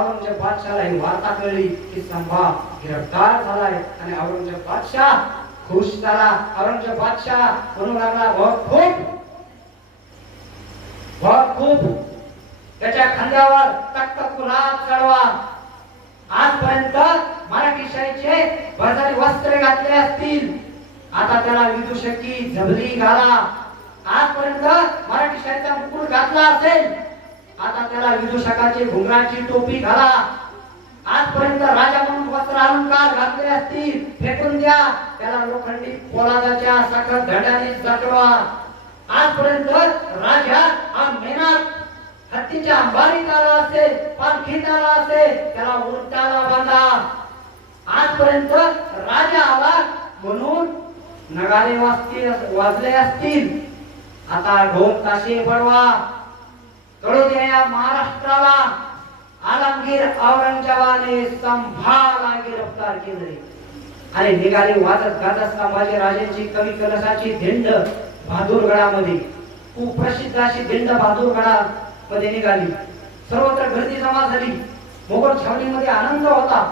औरंगजेब बादशाहला ही वार्ता कळली की संभाग गिरफ्तार झालाय आणि औरंगजेब बादशाह खुश झाला. औरंगजेब बादशाह म्हणू लागला बहुत खूप त्याच्या खांद्यावर तख्त गुलाब चढवा. आजपर्यंत मराठी शाहीचे बाजारी वस्त्र घातले असतील, आता त्याला विदूषकी झबली घाला. आजपर्यंत मराठी शाहीचा मुकुट घातला असेल, आता त्याला विदूषकाची घुंगराची टोपी घाला. आजपर्यंत राजा म्हणून वस्त्र अलंकार घातले असतील, फेकून द्या. त्याला लोखंडी पोलादाच्या सखत धड्याने जटवा. आजपर्यंत राजा हा मेनात हत्तीच्या अंबारीत आला असेल, पालखीत आला असेल, त्याला उंटाला बांधा. आजपर्यंत राजा आला म्हणून नगारे वाजले असतील, आता ढोल ताशे पडवा. कळू द्या या महाराष्ट्राला, आलमगीर औरंगजेबाने संभाला गिरफ्तार केले. आणि निघाले वाजत गाजत संभाजी राजांची कवी कलशाची दिंड बहादूरगडामध्ये, कुप्रसिद्ध अशी दिंड बहादूरगडामध्ये निघाली. सर्वत्र गर्दी जमा झाली. मोगल छावणीमध्ये आनंद होता.